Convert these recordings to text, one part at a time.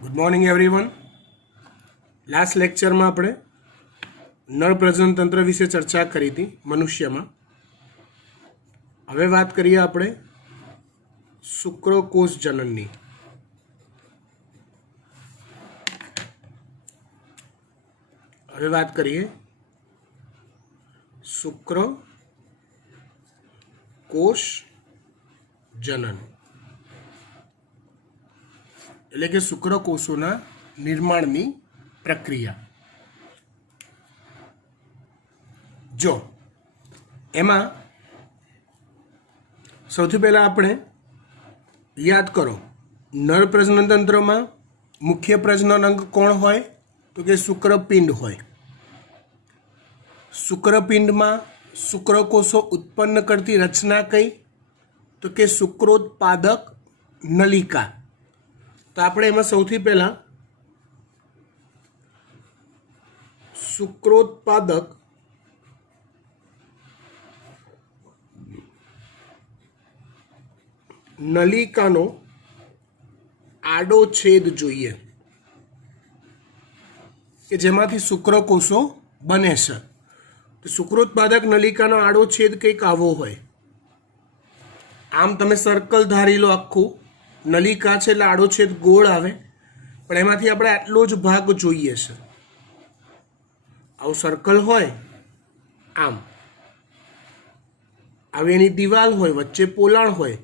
Good morning everyone. Last લેક્ચરમાં આપણે નર પ્રજનન તંત્ર વિશે ચર્ચા કરી હતી મનુષ્યમાં. હવે વાત કરીએ આપણે શુક્રકોષ જનનની. હવે વાત કરીએ શુક્રકોષ જનન એટલે કે શુક્રકોષોના નિર્માણની પ્રક્રિયા. જો એમાં સૌથી પહેલાં આપણે યાદ કરો, નર પ્રજનન તંત્રમાં મુખ્ય પ્રજનન અંગ કોણ હોય? તો કે શુક્રપિંડ હોય. શુક્રપિંડમાં શુક્રકોષો ઉત્પન્ન કરતી રચના કઈ? તો કે શુક્રોત્પાદક નલિકા. તો આપણે એમાં સૌથી પહેલા શુક્રોત્પાદક નલિકાનો આડો છેદ જોઈએ કે જેમાંથી શુક્રકોષો બને છે. તો શુક્રોત્પાદક નલિકાનો આડો છેદ કંઈક આવો હોય. આમ તમે સર્કલ ધારી લો, આખું નલિકા છે એટલે આડો છેદ ગોળ આવે, પણ એમાંથી આપણે આટલો જ ભાગ જોઈએ છે. આવું સર્કલ હોય, આમ આવી એની દિવાલ હોય, વચ્ચે પોલાણ હોય,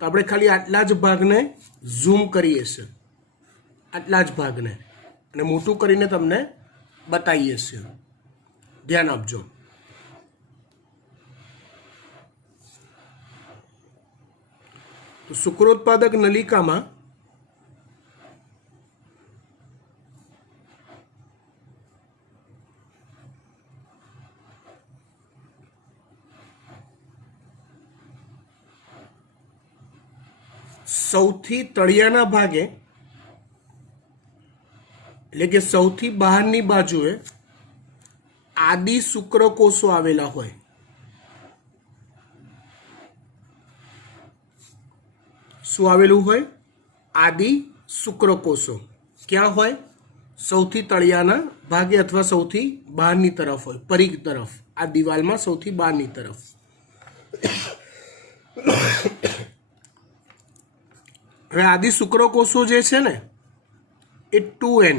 તો આપણે ખાલી આટલા જ ભાગને ઝૂમ કરીએ છીએ, આટલા જ ભાગને, અને મોટું કરીને તમને બતાવીએ છીએ. ધ્યાન આપજો. તો શુક્રોત્પાદક નલિકામાં સૌથી તળિયાના ભાગે એટલે કે સૌથી બહારની બાજુએ આદિ શુક્રકોષો આવેલા હોય. શું આવેલું હોય? આદિ શુક્રકોષો. ક્યાં હોય? સૌથી તળિયાના ભાગે અથવા સૌથી બહારની તરફ હોય, પરિઘ તરફ, આ દિવાલમાં સૌથી બહારની તરફ. હવે આદિ શુક્રકોષો જે છે ને એ 2n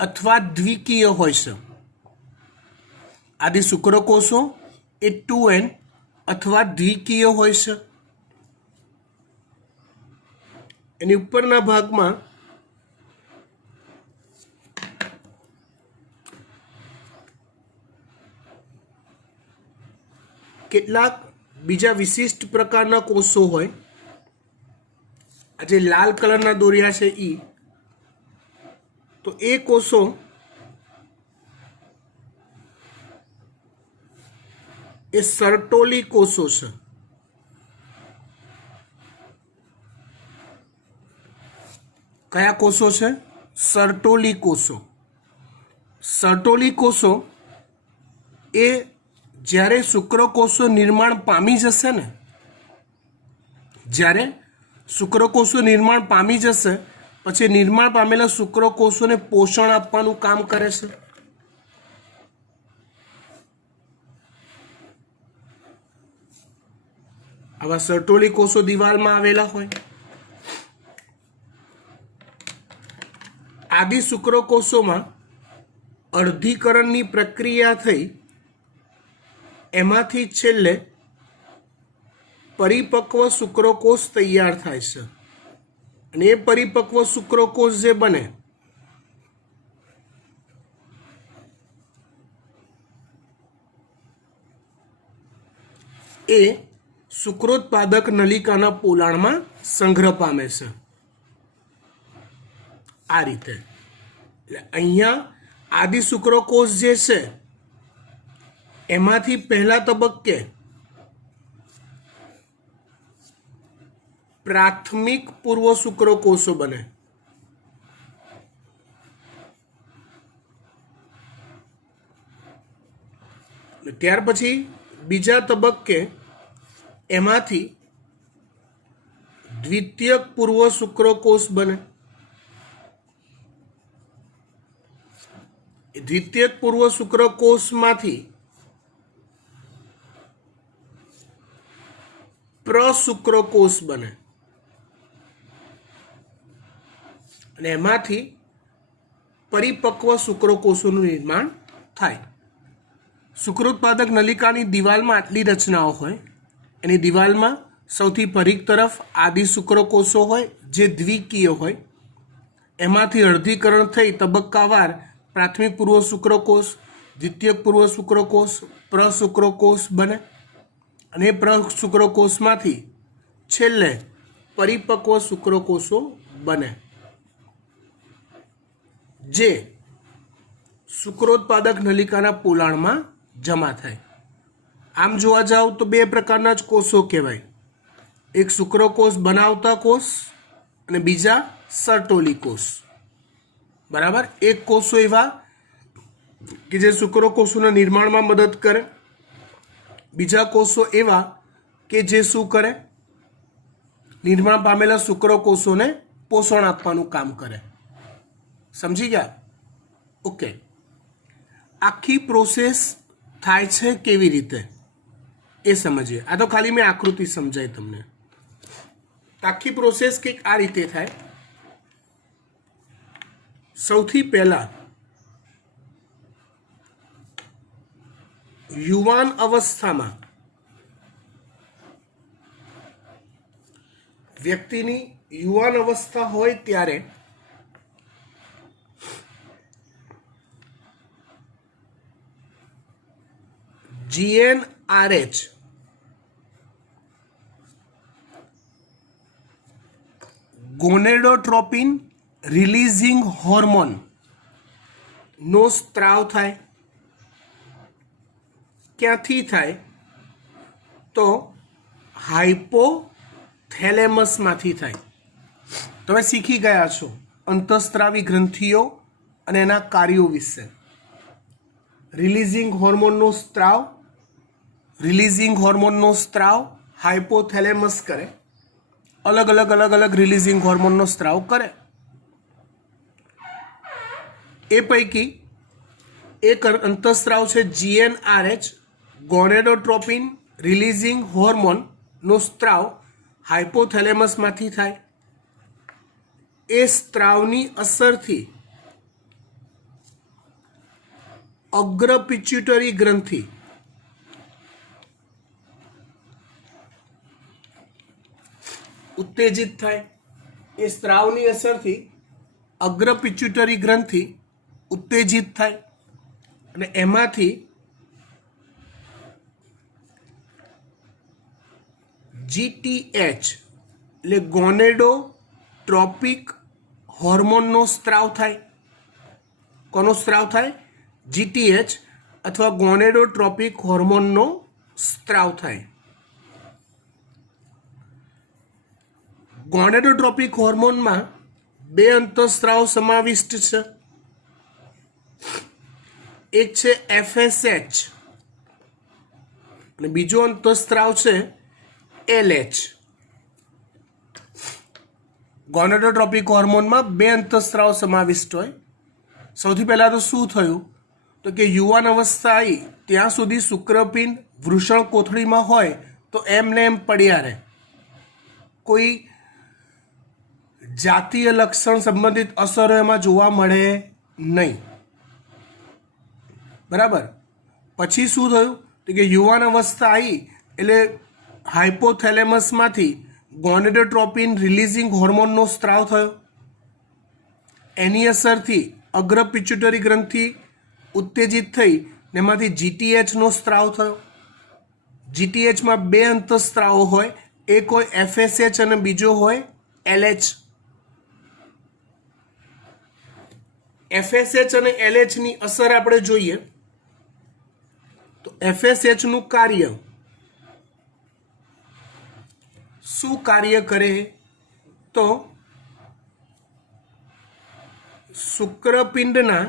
અથવા દ્વિકીય હોય છે. આદિ શુક્રકોષો એ 2n અથવા દ્વિકીય હોય છે. એની ઉપરના ભાગમાં કેટલાક બીજા વિશિષ્ટ પ્રકારના કોષો હોય. આ જે લાલ કલરના દોર્યા છે તો એ કોષો એ સર્ટોલી કોષો છે. કયા કોષો છે? સર્ટોલી કોષો. સર્ટોલી કોષો એ જ્યારે શુક્રકોષો નિર્માણ પામી જશે ને, જ્યારે શુક્રકોષો નિર્માણ પામી જશે પછી નિર્માણ પામેલા શુક્રકોષોને પોષણ આપવાનું કામ કરે છે. આવા સર્ટોલી કોષો દિવાલમાં આવેલા હોય. આદિ શુક્રકોષોમાં અર્ધીકરણની પ્રક્રિયા થઈ એમાંથી છેલ્લે પરિપક્વ શુક્રકોષ તૈયાર થાય છે. અને એ પરિપક્વ શુક્રકોષ જે બને એ શુક્રોત્પાદક નલિકાના પોલાણમાં સંગ્રહ પામે છે. આ રીતે. એટલે અહીંયા આદિ શુક્રકોષ જે છે એમાંથી પહેલા તબક્કે પ્રાથમિક પૂર્વ શુક્રકોષો બને. ત્યાર પછી બીજા તબક્કે એમાંથી દ્વિતીયક પૂર્વ શુક્રકોષ બને. દ્વિતીયક પૂર્વ શુક્રકોષમાંથી પ્રશુક્રકોષ બને અને એમાંથી પરિપક્વ શુક્રકોષોનું નિર્માણ થાય. શુક્રોત્પાદક નલિકાની દિવાલમાં આટલી રચનાઓ હોય. એની દિવાલમાં સૌથી પરિઘ તરફ આદિ શુક્રકોષો હોય જે દ્વિકીય હોય. એમાંથી અર્ધીકરણ થઈ તબક્કાવાર પ્રાથમિક પૂર્વ શુક્રકોષ, દ્વિતીયક પૂર્વ શુક્રકોષ, પ્રશુક્રકોષ બને અને એ પ્રશુક્રકોષમાંથી છેલ્લે પરિપક્વ શુક્રકોષો બને જે શુક્રોત્પાદક નલિકાના પોલાણમાં જમા થાય. આમ જોવા જાવ તો બે પ્રકારના જ કોષો કહેવાય. એક શુક્રકોષ બનાવતા કોષ અને બીજા સર્ટોલી કોષ. બરાબર. એક કોષો એવા કે જે શુક્રકોષોના નિર્માણમાં મદદ કરે, બીજા કોષો એવા કે જે શું કરે, નિર્માણ પામેલા શુક્રકોષોને પોષણ આપવાનું કામ કરે. સમજી ગયા? ઓકે. આખી પ્રોસેસ થાય છે કેવી રીતે એ સમજીએ. આ તો ખાલી મેં આકૃતિ સમજાય તમને. આખી પ્રોસેસ કંઈક આ રીતે થાય. સૌથી પહેલા યુવાન અવસ્થામાં વ્યક્તિની યુવાન અવસ્થા હોય ત્યારે GnRH ગોનેડોટ્રોપિન રિલીઝિંગ હોર્મોન નો સ્ત્રાવ થાય. ક્યાંથી થાય? તો હાઇપોથેલેમસમાંથી થાય. તમે શીખી ગયા છો અંતઃસ્ત્રાવી ગ્રંથિઓ અને એના કાર્યો વિશે. રિલીઝિંગ હોર્મોનનો સ્ત્રાવ હાઇપોથેલેમસ કરે. અલગ અલગ રિલીઝિંગ હોર્મોનનો સ્ત્રાવ કરે. એ પૈકી એક અંતઃસ્ત્રાવ છે GnRH ગોનેડોટ્રોપિન રિલીઝિંગ હોર્મોનનો સ્ત્રાવ હાઇપોથેલેમસમાંથી થાય. એ સ્ત્રાવની અસરથી અગ્ર પિચ્યુટરી ગ્રંથિ ઉત્તેજિત થાય. એ સ્ત્રાવની અસરથી અગ્ર પિચ્યુટરી ગ્રંથિ ઉત્તેજિત થાય અને એમાંથી GTH એટલે ગોનેડોટ્રોપિક હોર્મોનનો સ્ત્રાવ થાય. કોનો સ્ત્રાવ થાય? GTH અથવા ગોનેડોટ્રોપિક હોર્મોનનો સ્ત્રાવ થાય. ગોનેડોટ્રોપિક હોર્મોનમાં બે અંતઃસ્ત્રાવ સમાવિષ્ટ છે. એક છે FSH અને બીજો અંતઃસ્ત્રાવ છે LH. ગોનેડોટ્રોપિક હોર્મોનમાં બે અંતઃસ્ત્રાવ સમાવિષ્ટ હોય. સૌથી પહેલાં તો શું થયું તો કે યુવાન અવસ્થા આવી ત્યાં સુધી શુક્રપિંડ વૃષણ કોથળીમાં હોય તો એમને એમ પડ્યા રહે. કોઈ જાતીય લક્ષણ સંબંધિત અસરો એમાં જોવા મળે નહીં. બરાબર. પછી શું થયું તો કે યુવાન અવસ્થા આવી એટલે હાઇપોથેલેમસમાંથી ગોનેડોટ્રોપિન રિલીઝિંગ હોર્મોનનો સ્ત્રાવ થયો. એની અસરથી અગ્ર પિચ્યુટરી ગ્રંથિ ઉત્તેજિત થઈ ને એમાંથી GTHનો સ્ત્રાવ થયો. GTHમાં બે અંતઃસ્ત્રાવો હોય, એક હોય FSH અને બીજો હોય LH. FSH અને LHની અસર આપણે જોઈએ તો FSHનું કાર્ય શું કાર્ય કરે તો શુક્રપિંડના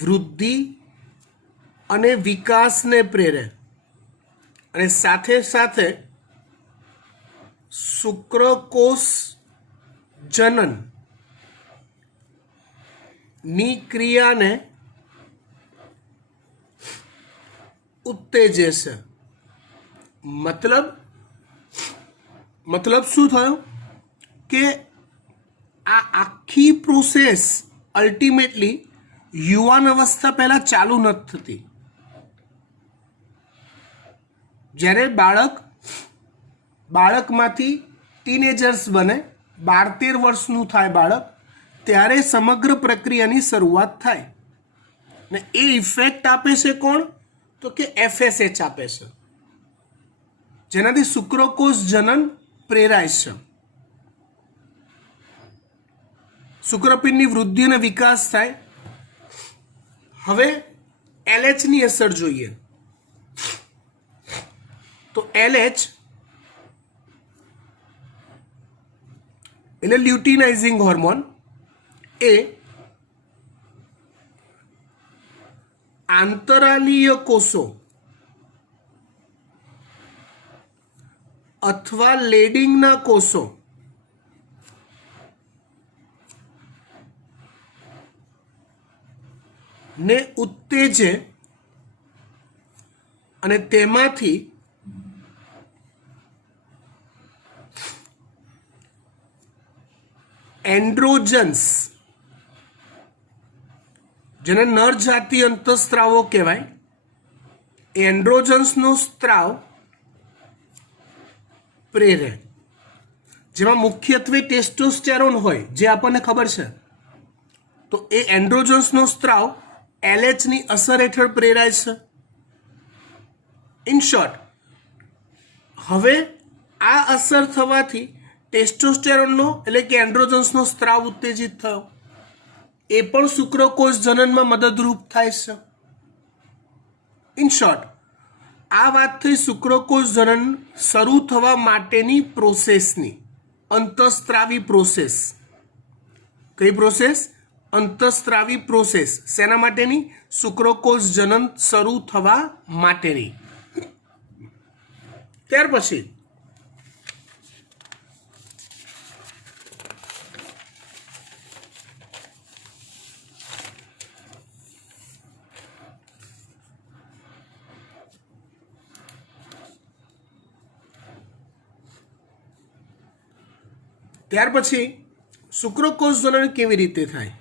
વૃદ્ધિ અને વિકાસને પ્રેરે અને સાથે સાથે શુક્રકોષ જનન ની ક્રિયાને ઉત્તેજે છે. મતલબ શું થયું કે આ આખી પ્રોસેસ અલ્ટિમેટલી યુવાન અવસ્થા પહેલા ચાલુ નથી થતી. જ્યારે બાળકમાંથી ટીનેજર્સ બને, 12-13 વર્ષનું થાય બાળક, ત્યારે સમગ્ર પ્રક્રિયાની શરૂઆત થાય. ને એ ઇફેક્ટ આપે છે કોણ? તો કે FSH આપે છે, જેનાથી શુક્રકોષ જનન પ્રેરાય છે. શુક્રપિંડની વૃદ્ધિ અને વિકાસ થાય. હવે LH ની અસર જોઈએ તો LH એટલે લ્યુટિનાઇઝિંગ હોર્મોન એ આંતરાલીય કોષો અથવા લેડિંગના કોષો ને ઉત્તેજે અને તેમાંથી એન્ડ્રોજન્સ, જેને નર જાતિ અંતઃસ્ત્રાવો કહેવાય, એ એન્ડ્રોજન્સનો સ્ત્રાવ પ્રેરે, જેમાં મુખ્યત્વે ટેસ્ટોસ્ટેરોન હોય, જે આપણને ખબર છે. તો એ એન્ડ્રોજન્સનો સ્ત્રાવ LH ની અસર હેઠળ પ્રેરાય છે. ઇન શોર્ટ, હવે આ અસર થવાથી ટેસ્ટોસ્ટેરોનનો એટલે કે એન્ડ્રોજન્સનો સ્ત્રાવ ઉત્તેજિત થયો, એ પણ શુક્રકોષ જનનમાં મદદરૂપ થાય છે. ઇન શોર્ટ, આ વાત થઈ શુક્રકોષ જનન શરૂ થવા માટેની પ્રોસેસની, અંતઃસ્ત્રાવી પ્રોસેસ. કઈ પ્રોસેસ? અંતઃસ્ત્રાવી પ્રોસેસ. શેના માટેની? શુક્રકોષ જનન શરૂ થવા માટેની. ત્યાર પછી શુક્રકોષ જનન કેવી રીતે થાય?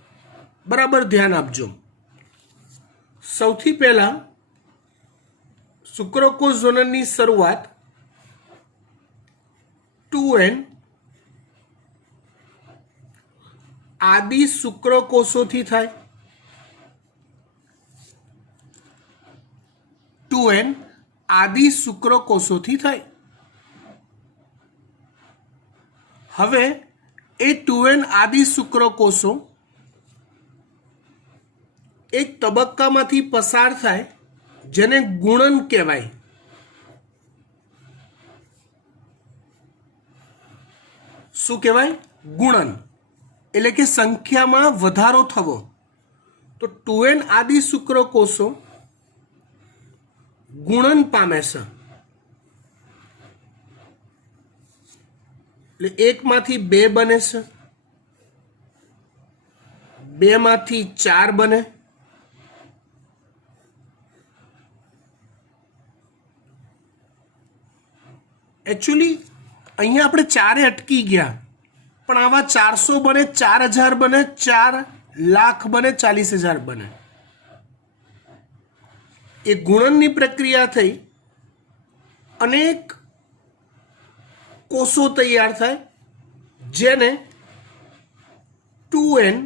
બરાબર ધ્યાન આપજો. સૌથી પહેલા શુક્રકોષ જનનની શરૂઆત 2n આદિ શુક્રકોષોથી થાય. 2n આદિ શુક્રકોષોથી થાય. હવે એ 2n આદિ શુક્રકોષો એક તબક્કામાંથી પસાર થાય, જેને ગુણન કહેવાય. શું કહેવાય? ગુણન. એટલે કે સંખ્યામાં વધારો થવો. તો 2n આદિ શુક્રકોષો ગુણન પામે છે. એટલે એકમાંથી 2 બને છે, 2 માંથી 4 બને, એકચ્યુઅલી અહીંયા આપણે 4 અટકી ગયા, પણ આવા 400 બને, 4000 બને, 4 લાખ બને, 40,000 બને. એ ગુણનની પ્રક્રિયા થઈ, અનેક કોષો તૈયાર થાય, જેને 2n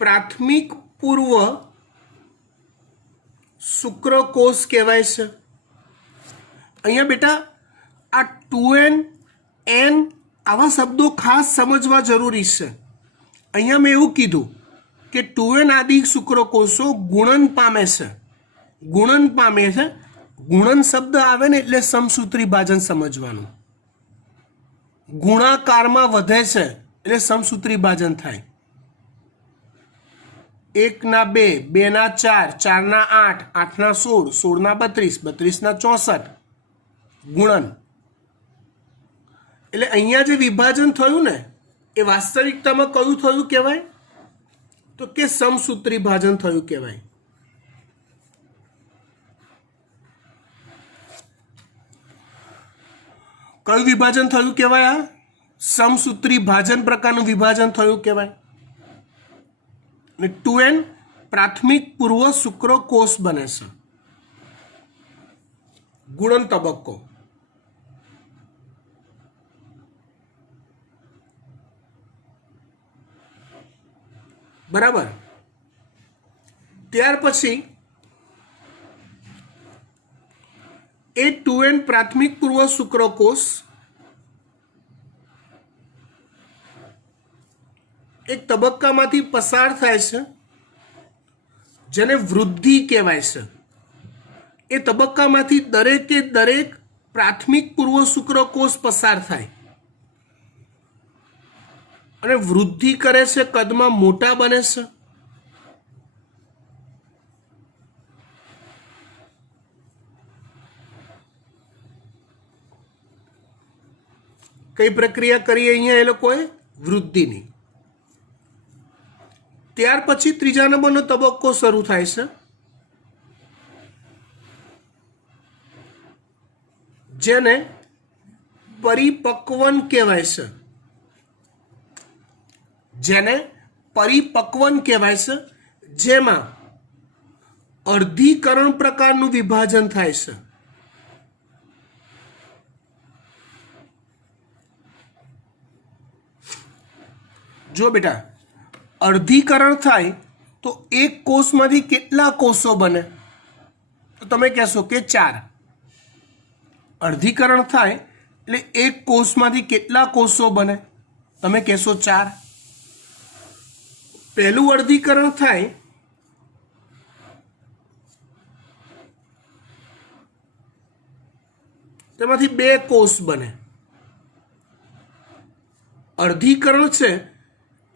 પ્રાથમિક પૂર્વ શુક્રકોષ કહેવાય છે. અહીંયા બેટા આ 2n n આવા શબ્દો ખાસ સમજવા જરૂરી છે. અહીંયા મેં એવું કીધું કે 2n આદિ શુક્રકોષો ગુણન પામે છે. ગુણન પામે છે. ગુણન શબ્દ આવે ને એટલે સમસૂત્રી ભાજન સમજવાનું. ગુણાકારમાં વધે છે એટલે સમસૂત્રી ભાજન થાય. 1 ના 2, 2 ના 4, 4 ના 8, 8 ના 16, 16 ના 32, 32 ના 64 ગુણન. એટલે અહીંયા જે વિભાજન થયું ને એ વાસ્તવિકતામાં કયું થયું કહેવાય? તો કે સમસૂત્રી ભાજન થયું કહેવાય. કયું વિભાજન થયું કહેવાય? આ સમસૂત્રી ભાજન પ્રકારનું વિભાજન થયું કહેવાય. અને 2n પ્રાથમિક પૂર્વ શુક્રકોષ બને છે. ગુણન તબક્કો. બરાબર. ત્યાર પછી એ 2n પ્રાથમિક પૂર્વ શુક્રકોષ એક તબક્કામાંથી પસાર થાય છે જેને વૃદ્ધિ કહેવાય છે. એ તબક્કામાંથી દરેકે દરેક પ્રાથમિક પૂર્વ શુક્રકોષ પસાર થાય અને વૃદ્ધિ કરે છે, કદમાં મોટા બને છે. કઈ પ્રક્રિયા કરી અહીંયા એ લોકોએ? વૃદ્ધિની. ત્યાર પછી ત્રીજા નંબરનો તબક્કો શરૂ થાય છે જેને પરિપક્વન કહેવાય છે. જેને પરિપક્વન કહેવાય છે, જેમાં અર્ધીકરણ પ્રકારનું વિભાજન થાય છે. જો બેટા, અર્ધીકરણ થાય તો એક કોષમાંથી કેટલા કોષો બને? તો તમે કહેશો કે 4. અર્ધીકરણ થાય એટલે એક કોષમાંથી કેટલા કોષો બને? તમે કહેશો 4. પહેલું અર્ધીકરણ થાય તેમાંથી 2 કોષ બને. અર્ધીકરણ છે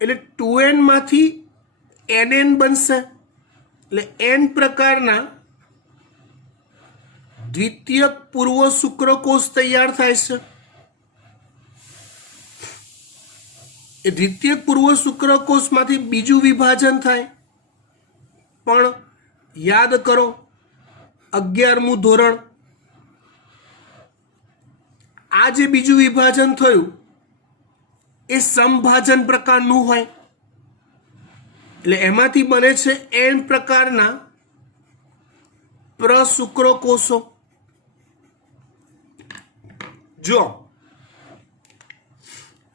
એટલે 2n માંથી nn બનશે. એટલે n પ્રકારના દ્વિતીયક પૂર્વ શુક્રકોષ તૈયાર થાય છે. એ દ્વિતીયક પૂર્વ શુક્રકોષમાંથી બીજું વિભાજન થાય. પણ યાદ કરો, 11મું ધોરણ, આ જે બીજું વિભાજન થયું એ સમભાજન પ્રકારનું હોય. એટલે એમાંથી બને છે n પ્રકારના પ્રશુક્રકોષો. જો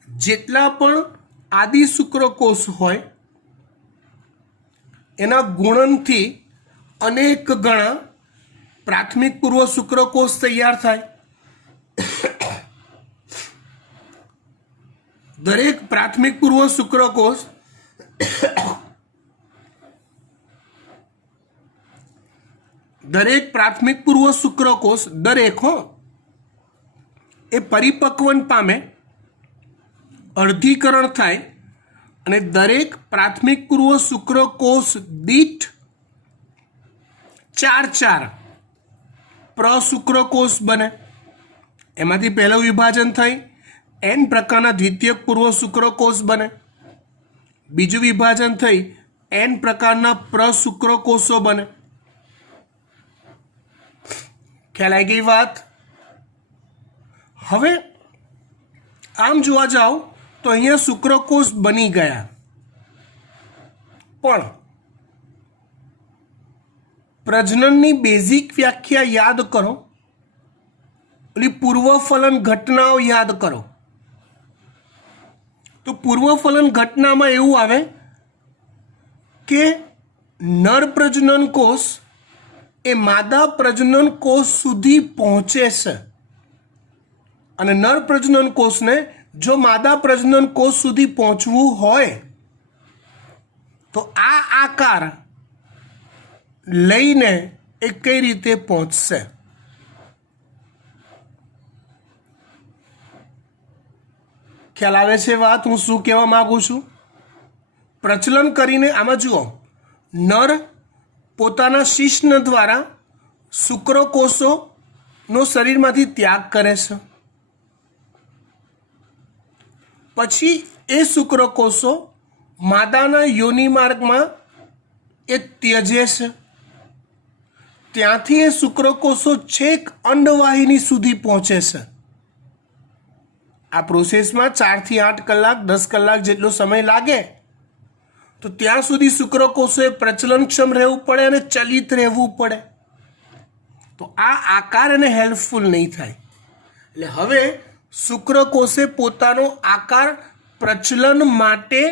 જેટલા પણ આદિ શુક્રકોષ હોય એના ગુણનથી અનેક ગણા પ્રાથમિક પૂર્વ શુક્રકોષ તૈયાર થાય. દરેક પ્રાથમિક પૂર્વ શુક્રકોષ દરેક એ પરિપક્વન પામે, અર્ધીકરણ થાય અને દરેક પ્રાથમિક પૂર્વ શુક્રકોષ દીઠ 4 પ્રશુક્રકોષ બને. એમાંથી પહેલું વિભાજન થઈ n પ્રકારના દ્વિતીયક પૂર્વ શુક્રકોષ બને. બીજું વિભાજન થઈ n પ્રકારના પ્રશુક્રકોષો બને. ખ્યાલ આવી ગઈ વાત? હવે આમ જોવા જાઓ તો અહીંયા શુક્રકોષ બની ગયા, પણ પ્રજનનની બેઝિક વ્યાખ્યા યાદ કરો, ઓલી પૂર્વફલન ઘટનાઓ યાદ કરો. તો પૂર્વફલન ઘટનામાં એવું આવે કે નર પ્રજનન કોષ એ માદા પ્રજનન કોષ સુધી પહોંચે છે અને નર પ્રજનન કોષને જો માદા પ્રજનન કોષ સુધી પહોંચવું હોય તો આ આકાર લઈને એ કઈ રીતે પહોંચશે? ખ્યાલ આવે છે વાત હું શું કહેવા માંગુ છું? પ્રચલન કરીને આમાં જુઓ, નર પોતાના શિશ્ન દ્વારા શુક્રકોષોનો શરીરમાંથી ત્યાગ કરે છે. પછી એ શુક્રકોષો માદાના યોનિ માર્ગમાં એ ત્યજે છે, ત્યાંથી એ શુક્રકોષો છેક અંડવાહિની સુધી પહોંચે છે. આ પ્રોસેસમાં 4 થી 8 કલાક 10 કલાક જેટલો સમય લાગે. તો ત્યાં સુધી શુક્રકોષોએ પ્રચલનક્ષમ રહેવું પડે અને ચલિત રહેવું પડે. તો આ આકાર એને હેલ્પફુલ નહીં થાય. એટલે હવે શુક્રકોષે પોતાનો આકાર પ્રચલન માટે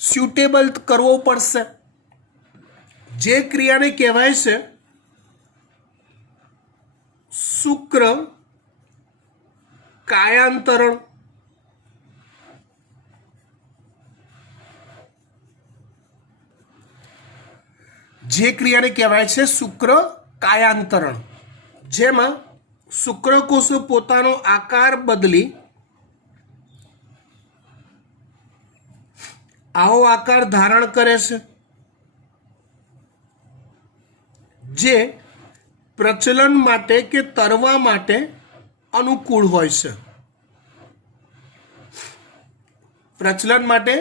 સ્યુટેબલ કરવો પડશે. જે ક્રિયાને કહેવાય છે શુક્ર કાયાંતરણ. જે ક્રિયાને કહેવાય છે શુક્ર કાયાંતરણ, જેમાં શુક્રકોષો પોતાનો આકાર બદલી આવો આકાર ધારણ કરે છે, જે પ્રચલન માટે કે તરવા માટે અનુકૂળ હોય છે. પ્રચલન માટે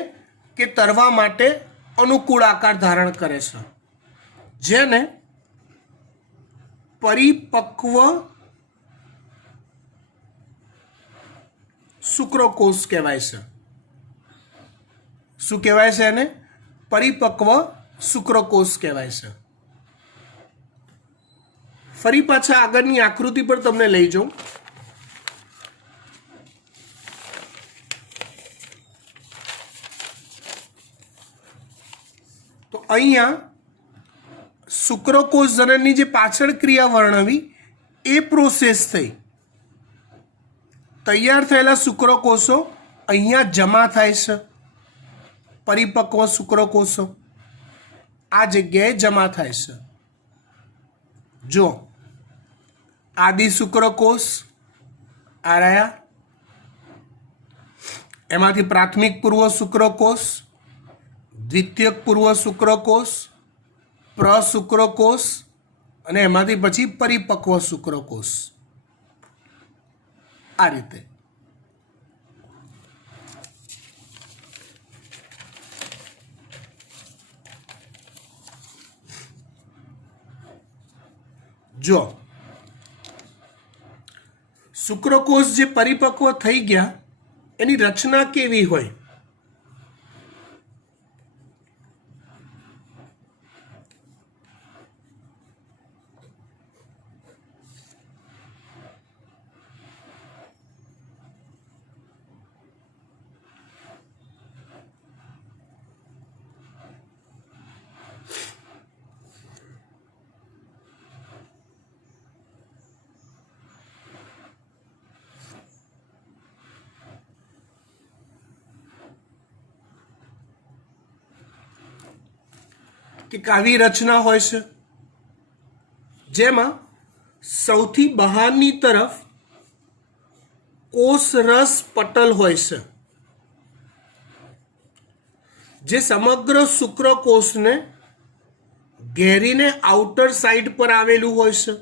કે તરવા માટે અનુકૂળ આકાર ધારણ કરે છે, જેને પરિપક્વ શુક્રકોષ કહેવાય છે. શું કહેવાય છે એને? પરિપક્વ શુક્રકોષ કહેવાય છે. ફરી પાછા આગળની આકૃતિ પર તમને લઈ જાઉં. તો અહીંયા શુક્રકોષ જનનની જે પાછળ ક્રિયા વર્ણવી એ પ્રોસેસ થઈ. તૈયાર થયેલા શુક્રકોષો અહીંયા જમા થાય છે. પરિપક્વ શુક્રકોષો આ જગ્યાએ જમા થાય છે. જો આદિ શુક્રકોષ આ રહ્યા, એમાંથી પ્રાથમિક પૂર્વ શુક્રકોષ, દ્વિતીયક પૂર્વ શુક્રકોષ, પ્રશુક્રકોષ અને એમાંથી પછી પરિપક્વ શુક્રકોષ. આ રીતે જો શુક્રકોષ જે પરિપક્વ થઈ ગયા એની રચના કેવી હોય? કે આવી રચના હોય છે જેમાં સૌથી બહારની તરફ કોષરસ પટલ હોય છે, જે સમગ્ર શુક્રકોષને ઘેરીને આઉટર સાઈડ પર આવેલું હોય છે.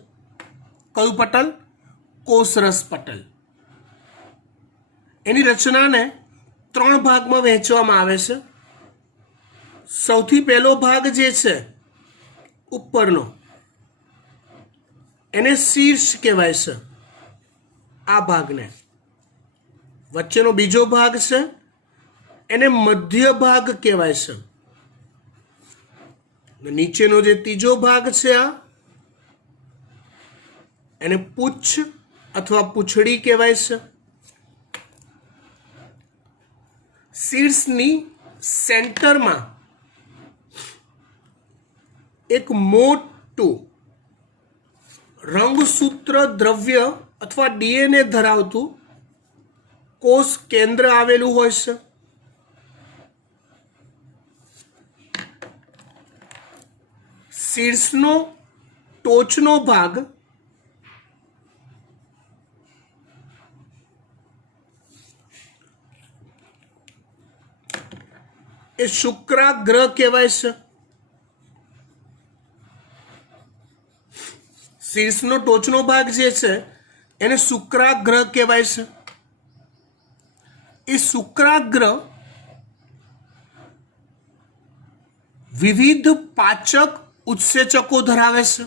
કયું પટલ? કોષરસ પટલ. એની રચનાને 3 ભાગમાં વહેંચવામાં આવે છે. સૌથી પહેલો ભાગ જે છે ઉપરનો એને શીર્ષ કહેવાય છે. આ ભાગને. વચ્ચેનો બીજો ભાગ છે એને મધ્ય ભાગ કહેવાય છે. નીચેનો જે ત્રીજો ભાગ છે આ એને પૂચ્છ અથવા પૂંછડી કહેવાય છે. શીર્ષની સેન્ટરમાં એક મોટું રંગસૂત્ર દ્રવ્ય અથવા ડીએનએ ધરાવતું કોષ કેન્દ્ર આવેલું હોય છે. શીર્ષનો ટોચનો ભાગ એ શુક્રાગ્ર કહેવાય છે. શીર્ષનો ટોચનો ભાગ જે છે એને શુક્રાગ્ર કહેવાય છે. એ શુક્રાગ્ર વિવિધ પાચક ઉત્સેચકો ધરાવે છે.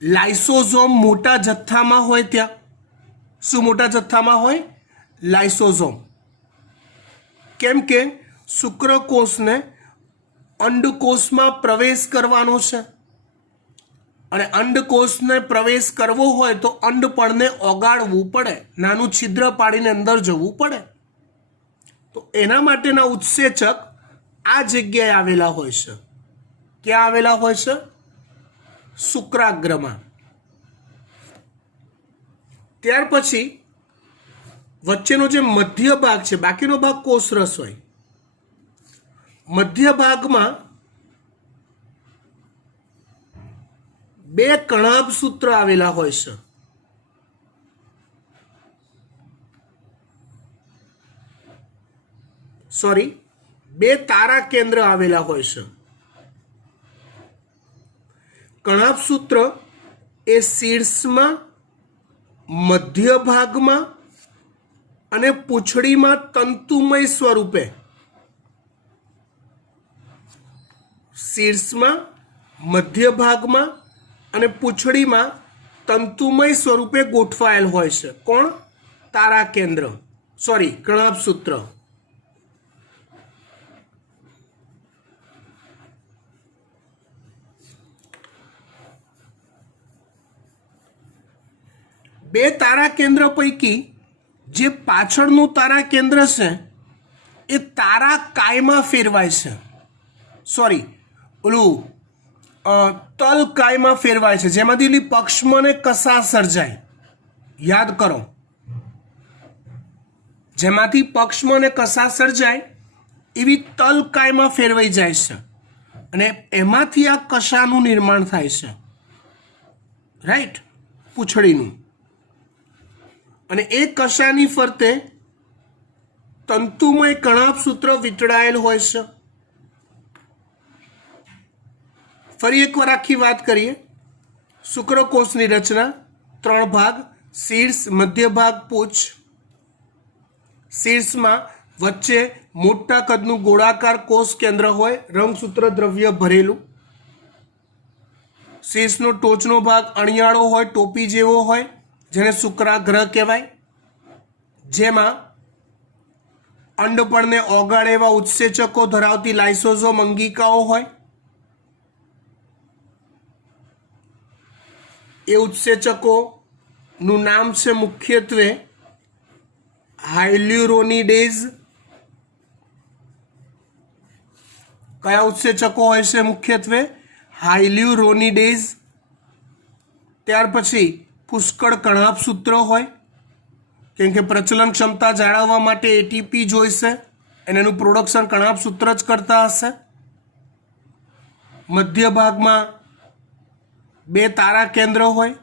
લાઇસોઝોમ મોટા જથ્થામાં હોય ત્યાં. શું મોટા જથ્થામાં હોય? લાઇસોઝોમ. કેમ કે શુક્રકોષને અંડકોષમાં પ્રવેશ કરવાનો છે અને અંડકોષને પ્રવેશ કરવો હોય તો અંડપણને ઓગાળવું પડે, નાનું છિદ્ર પાડીને અંદર જવું પડે. તો એના માટેના ઉત્સેચક આ જગ્યાએ આવેલા હોય છે. ક્યાં આવેલા હોય છે? શુક્રાગ્રમાં. ત્યાર પછી વચ્ચેનો જે મધ્ય ભાગ છે, બાકીનો ભાગ કોષરસ હોય. મધ્ય ભાગમાં બે કણાભ સૂત્ર આવેલા હોય છે. બે તારા કેન્દ્ર આવેલા હોય છે. કણાભ સૂત્ર એ શીર્ષમાં, મધ્ય ભાગમાં અને પૂંછડીમાં તંતુમય સ્વરૂપે, શીર્ષમાં, મધ્ય ભાગમાં અને પૂંછડીમાં તંતુમય સ્વરૂપે ગોઠવાયેલ હોય છે. કોણ? તારા કેન્દ્ર, કણાભ સૂત્ર. બે તારા કેન્દ્ર પૈકી જે પાછળનું તારા કેન્દ્ર છે એ તારા કાયમાં ફેરવાય છે. તલ કાયમાં ફેરવાય છે, જેમાંથી ઓલી પક્ષમને કસા સર્જાય. યાદ કરો, જેમાંથી પક્ષમને કસા સર્જાય એવી તલ કાયમાં ફેરવાઈ જાય છે અને એમાંથી આ કશાનું નિર્માણ થાય છે. રાઈટ? પૂંછડીનું. અને એ કશાની ફરતે તંતુમય કણાભ સૂત્ર વીંટળાયેલ હોય છે. ફરી એકવાર આખી વાત કરીએ. શુક્રકોષની રચના 3 ભાગ: શીર્ષ, મધ્ય ભાગ, પૂંછ. શીર્ષમાં વચ્ચે મોટા કદનું ગોળાકાર કોષ કેન્દ્ર હોય, રંગસૂત્ર દ્રવ્ય ભરેલું. શીર્ષનો ટોચનો ભાગ અણિયાળો હોય, ટોપી જેવો હોય, જેને શુક્રાગ્ર કહેવાય, જેમાં અંડપણને ઓગાળે એવા ઉત્સેચકો ધરાવતી લાઇસોઝોમ અંગિકાઓ હોય. એ ઉત્સેચકોનું નામ છે મુખ્યત્વે હાયલ્યુરોનિડેઝ. કયા ઉત્સેચકો હોય છે? મુખ્યત્વે હાયલ્યુરોનિડેઝ. ત્યાર પછી પુષ્કળ કણાભ સૂત્ર હોય, કેમ કે પ્રચલન ક્ષમતા જાળવવા માટે એટીપી જોઈશે અને એનું પ્રોડક્શન કણાભ સૂત્ર જ કરતા હશે. મધ્ય ભાગમાં બે તારા કેન્દ્ર હોય,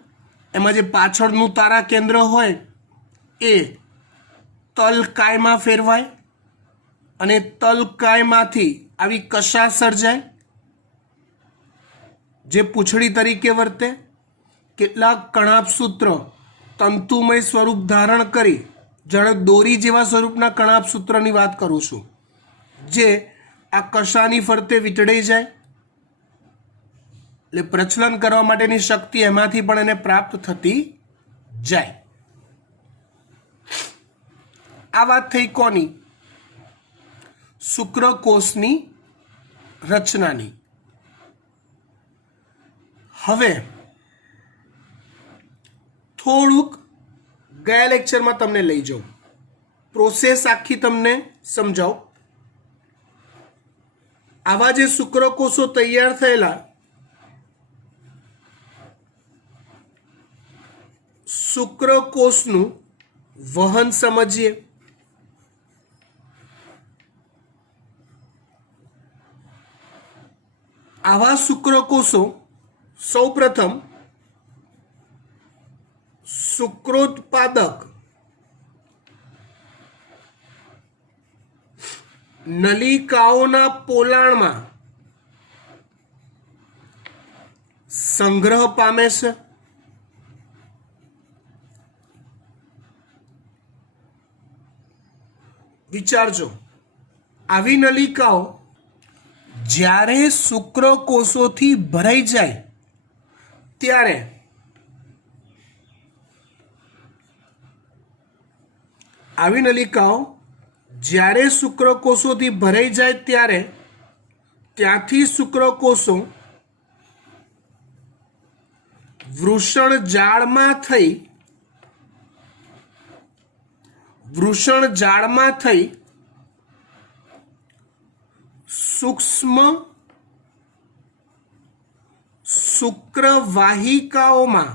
એમાં જે પાછળનું તારા કેન્દ્ર હોય એ તલકાયમાં ફેરવાય અને તલકાયમાંથી આવી કશા સર્જાય જે પૂંછડી તરીકે વર્તે. કેટલાક કણાભ સૂત્ર તંતુમય સ્વરૂપ ધારણ કરી, જાણે દોરી જેવા સ્વરૂપના કણાભ સૂત્રની વાત કરું છું, જે આ કશાની ફરતે વીંટળાઈ જાય. એટલે પ્રચલન કરવા માટેની શક્તિ એમાંથી પણ એને પ્રાપ્ત થતી જાય. આ વાત થઈ કોની? શુક્રકોષની રચનાની. હવે થોડુંક ગયા લેક્ચરમાં તમને લઈ જાઉં, પ્રોસેસ આખી તમને સમજાવું. આવા જે શુક્રકોષો તૈયાર થયેલા, શુક્રકોષનું વહન સમજીએ. આવા શુક્રકોષો સૌપ્રથમ શુક્રોત્પાદક નલિકાઓના પોલાણમાં સંગ્રહ પામે છે. વિચારજો, આવી નલિકાઓ જ્યારે શુક્રકોષોથી ભરાઈ જાય ત્યારે આવી નલિકાઓ જ્યારે શુક્રકોષોથી ભરાઈ જાય ત્યારે ત્યાંથી શુક્રકોષો વૃષણજાળમાં થઈ સૂક્ષ્મ શુક્રવાહિકાઓમાં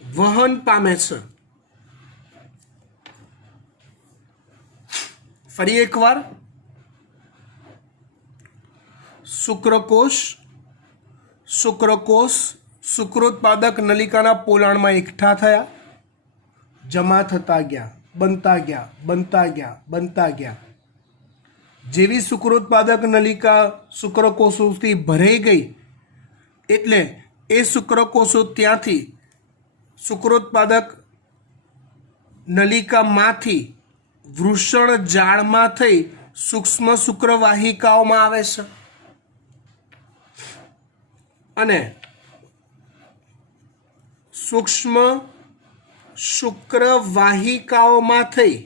વહન પામે છે. ફરી એકવાર, શુક્રકોષ શુક્રોત્પાદક નલિકાના પોલાણમાં એકઠા થયા, જમા થતા ગયા, બનતા ગયા. જેવી શુક્રોત્પાદક નલિકા શુક્રકોષોથી ભરાઈ ગઈ એટલે એ શુક્રકોષો ત્યાંથી શુક્રોત્પાદક નલિકામાંથી વૃષણજાળમાં થઈ સૂક્ષ્મ શુક્રવાહિકાઓમાં આવે છે અને સૂક્ષ્મ શુક્રવાહિકાઓમાં થઈ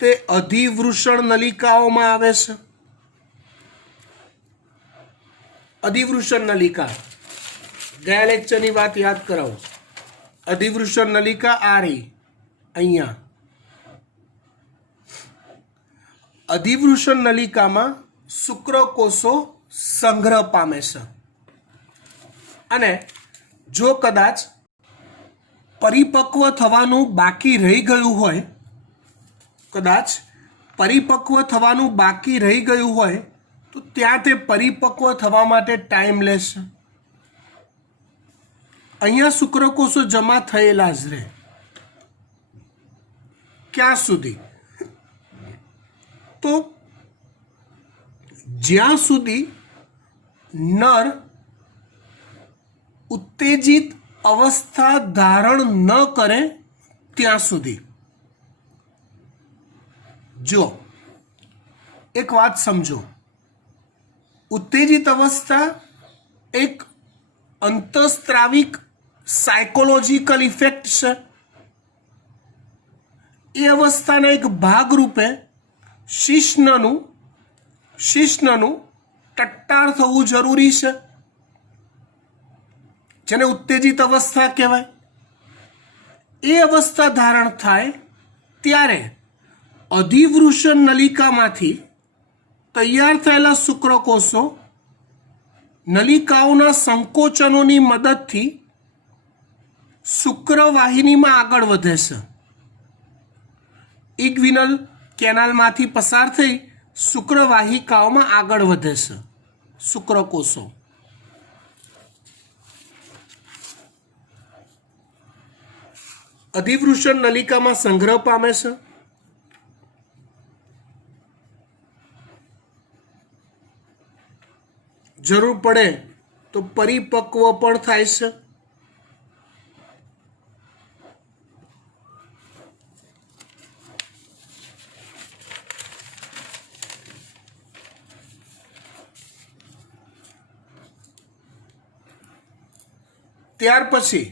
તે અધિવૃષણ નલિકાઓમાં આવે છે. અધિવૃષણ નલિકા, ગયા લેક્ચરની વાત યાદ કરાવો. અધિવૃષણ નલિકા આ રહી અહીંયા. અધિવૃષણ નલિકામાં શુક્રકોષો સંગ્રહ પામે છે અને જો કદાચ પરિપક્વ થવાનું બાકી રહી ગયું હોય તો ત્યાં તે પરિપક્વ થવા માટે ટાઈમ લેશે. અહીંયા શુક્રકોષો જમા થયેલા જ રહે. ક્યાં સુધી? તો જ્યાં સુધી નર ઉત્તેજિત અવસ્થા ધારણ ન કરે ત્યાં સુધી. જો એક વાત સમજો, ઉત્તેજિત અવસ્થા એક અંતઃસ્ત્રાવિક સાયકોલોજીકલ ઇફેક્ટ છે. એ અવસ્થાના એક ભાગરૂપે શિશ્નનું ટટ્ટાર થવું જરૂરી છે, જેને ઉત્તેજિત અવસ્થા કહેવાય. એ અવસ્થા ધારણ થાય ત્યારે અધિવૃષણ નલિકામાંથી તૈયાર થયેલા શુક્રકોષો નલિકાઓના સંકોચનોની મદદથી શુક્રવાહિનીમાં આગળ વધે છે. ઇગ્વિનલ કેનાલમાંથી પસાર થઈ શુક્રવાહિકાઓમાં આગળ વધે છે શુક્રકોષો. અધિવૃષણ નલિકામાં સંગ્રહ પામે છે. જરૂર પડે તો પરિપક્વ પણ થાય છે. ત્યાર પછી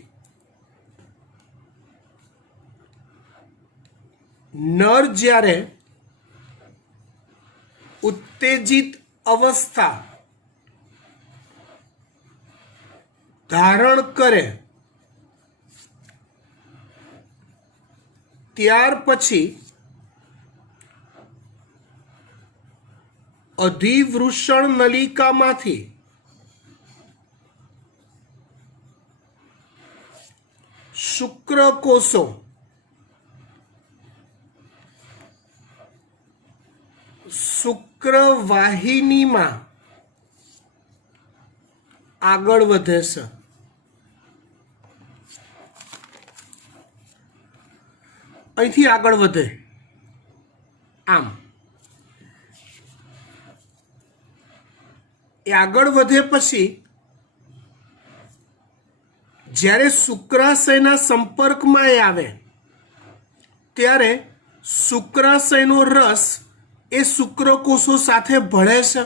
નર જ્યારે ઉત્તેજિત અવસ્થા ધારણ કરે ત્યાર પછી અધિવૃષણ નલિકામાંથી શુક્રકોષો શુક્રવાહિનીમાં આગળ વધે છે. અહીંથી આગળ વધે આમ. એ આગળ વધે પછી જ્યારે શુક્રાશયના સંપર્કમાં એ આવે ત્યારે શુક્રાશયનો રસ એ શુક્રકોષો સાથે ભળે છે.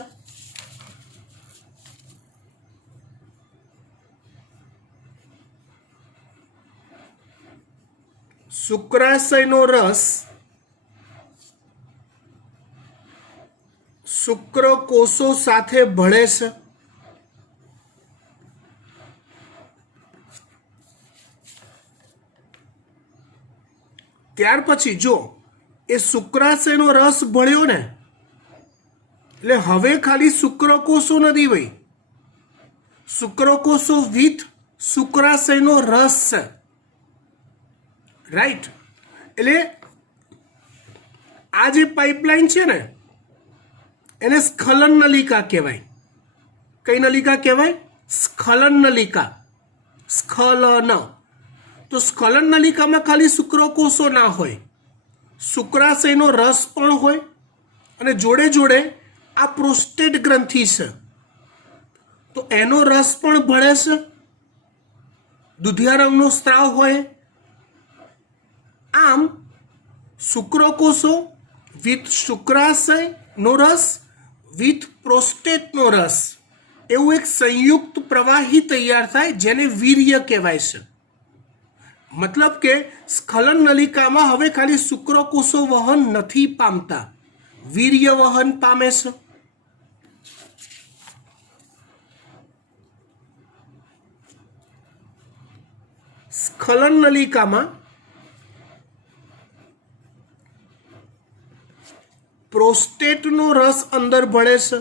શુક્રાશયનો રસ શુક્રકોષો સાથે ભળે છે. ત્યાર પછી જો એ શુક્રાશયનો રસ ભળ્યો ને એટલે હવે ખાલી શુક્રકોષો નથી ભાઈ, શુક્રકોષો વિથ શુક્રાશયનો રસ છે. રાઈટ. એટલે આ જે પાઇપલાઇન છે ને એને સ્ખલન નલિકા કહેવાય. કઈ નલિકા કહેવાય? સ્ખલન નલિકા. સ્ખલન. તો સ્ખલન નલિકામાં ખાલી શુક્રકોષો ના હોય, શુક્રાશયનો રસ પણ હોય અને જોડે જોડે આ પ્રોસ્ટેટ ગ્રંથિ છે તો એનો રસ પણ ભળે છે. દૂધિયા રંગનો સ્ત્રાવ હોય. આમ શુક્રકોષો વિથ શુક્રાશયનો રસ વિથ પ્રોસ્ટેટનો રસ એવું એક સંયુક્ત પ્રવાહી તૈયાર થાય જેને વીર્ય કહેવાય છે. મતલબ કે સ્ખલન નલિકામાં હવે ખાલી શુક્રકોષો વહન નથી પામતા, વીર્ય વહન પામે છે. સ્ખલન નલિકામાં પ્રોસ્ટેટનો રસ અંદર ભળે છે.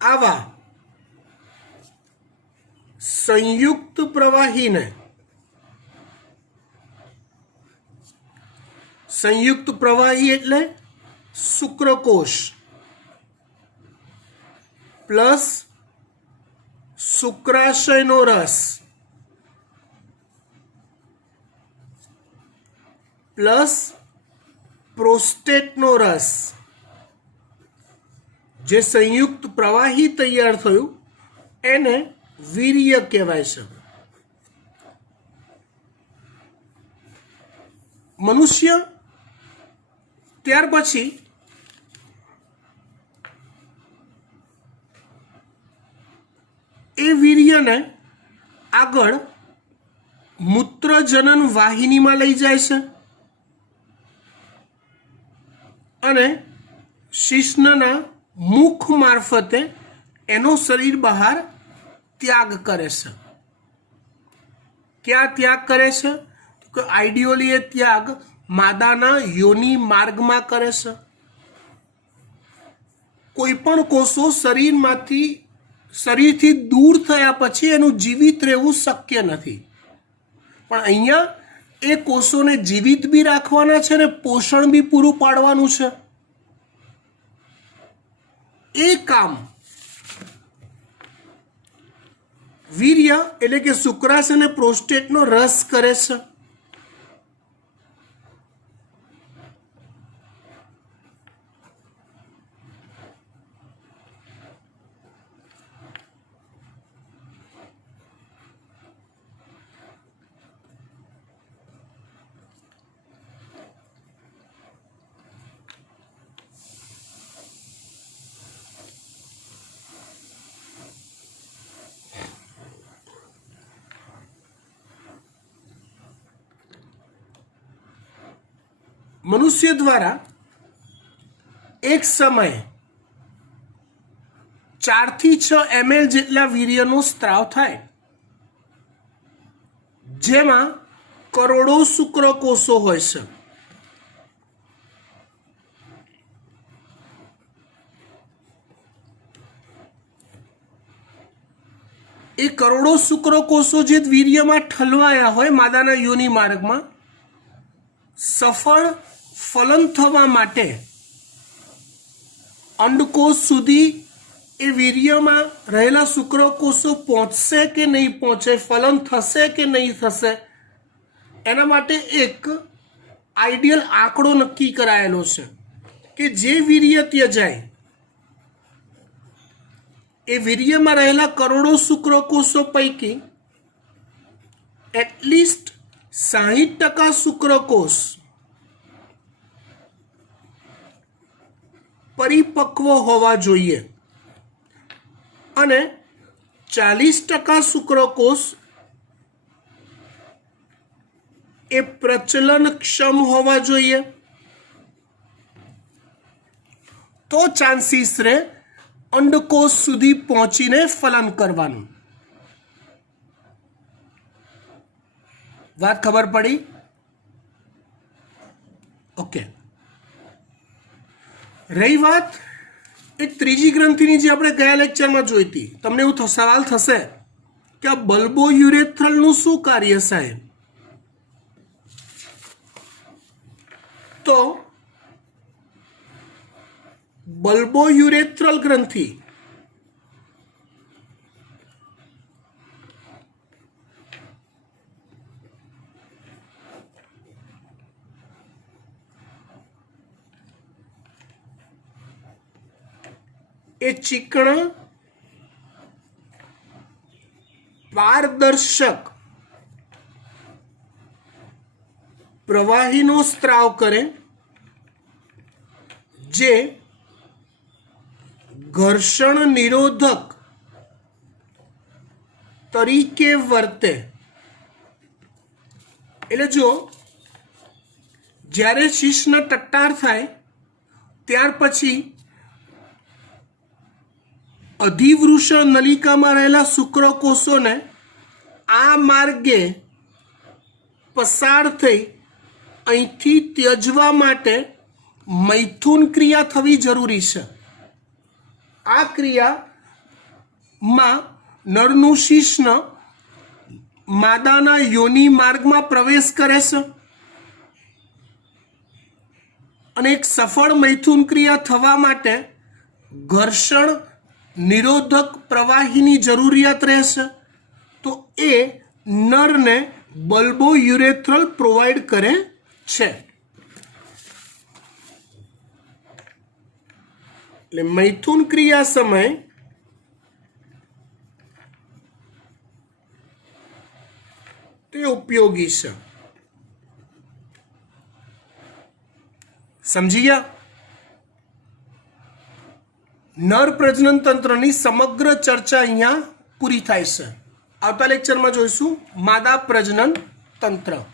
આવા સંયુક્ત પ્રવાહીને સંયુક્ત પ્રવાહી એટલે શુક્રકોષ પ્લસ શુક્રાશયનો રસ પ્લસ પ્રોસ્ટેટનો રસ, જે સંયુક્ત પ્રવાહી તૈયાર થયું એને વીર્ય કહેવાય છે. મનુષ્ય ત્યાર પછી એ વીર્યને આગળ મૂત્રજનન વાહિનીમાં લઈ જાય છે અને શિશ્નના મુખ મારફતે એનો શરીર બહાર ત્યાગ કરે છે. ક્યાં ત્યાગ કરે છે? તો આઈડિયોલી એ ત્યાગ માદાના યોની માર્ગમાં કરે છે. કોઈ પણ કોષો શરીરથી દૂર થયા પછી એનું જીવિત રહેવું શક્ય નથી, પણ અહીંયા એ કોષોને જીવિત બી રાખવાના છે ને પોષણ બી પૂરું પાડવાનું છે. એ કામ વીર્ય એટલે કે શુક્રાશય અને પ્રોસ્ટેટનો રસ કરે છે. મનુષ્ય દ્વારા એક સમયે 4 થી 6 ml જેટલા વીર્યનો સ્ત્રાવ થાય, જેમાં કરોડો શુક્રકોષો હોય છે. એ કરોડો શુક્રકોષો જે વીર્યમાં ઠલવાયા હોય માદાના યોની માર્ગમાં, સફળ ફલન થવા માટે અંડકોષ સુધી એ વીર્યમાં રહેલા શુક્રકોષો પહોંચશે કે નહીં પહોંચે, ફલન થશે કે નહીં થશે, એના માટે એક આઈડિયલ આંકડો નક્કી કરાયેલો છે કે જે વીર્ય ત્યજાય એ વીર્યમાં રહેલા કરોડો શુક્રકોષો પૈકી એટલીસ્ટ 60% શુક્રકોષ પરિપક્વ હોવા જોઈએ અને 40% શુક્રકોષ એ પ્રચલનક્ષમ હોવા જોઈએ, તો ચાન્સીસ રહે અંડકોષ સુધી પહોંચીને ફલન કરવાનું. વાત ખબર પડી? ઓકે. રહી વાત એક ત્રીજી ગ્રંથિની જે આપણે ગયા લેક્ચરમાં જોઈ હતી. તમને એવું સવાલ થશે કે આ બલ્બો યુરેથ્રલનું શું કાર્ય સાહેબ? તો બલ્બો યુરેથ્રલ ગ્રંથિ એ ચીકણ પારદર્શક પ્રવાહીનો સ્ત્રાવ કરે જે ઘર્ષણ નિરોધક તરીકે વર્તે. એટલે જો જ્યારે શીશનો ટટ્ટાર થાય ત્યાર પછી અધિવૃષણ નલિકામાં રહેલા શુક્રકોષોને આ માર્ગે પસાર થઈ અહીંથી ત્યજવા માટે મૈથુન ક્રિયા થવી જરૂરી છે. આ ક્રિયામાં નરનું શીશ્ન માદાના યોનિ માર્ગમાં પ્રવેશ કરે છે અને એક સફળ મૈથુન ક્રિયા થવા માટે ઘર્ષણ નિરોધક પ્રવાહીની જરૂરિયાત રહેશે. તો એ નરને બલ્બો યુરેથ્રલ પ્રોવાઈડ કરે છે. એટલે મૈથુન ક્રિયા સમયે તે ઉપયોગી છે. સમજી ગયા? નર પ્રજનન તંત્રની સમગ્ર ચર્ચા અહીંયા પૂરી થાય છે. આવતા લેક્ચરમાં જોઈશું માદા પ્રજનન તંત્ર.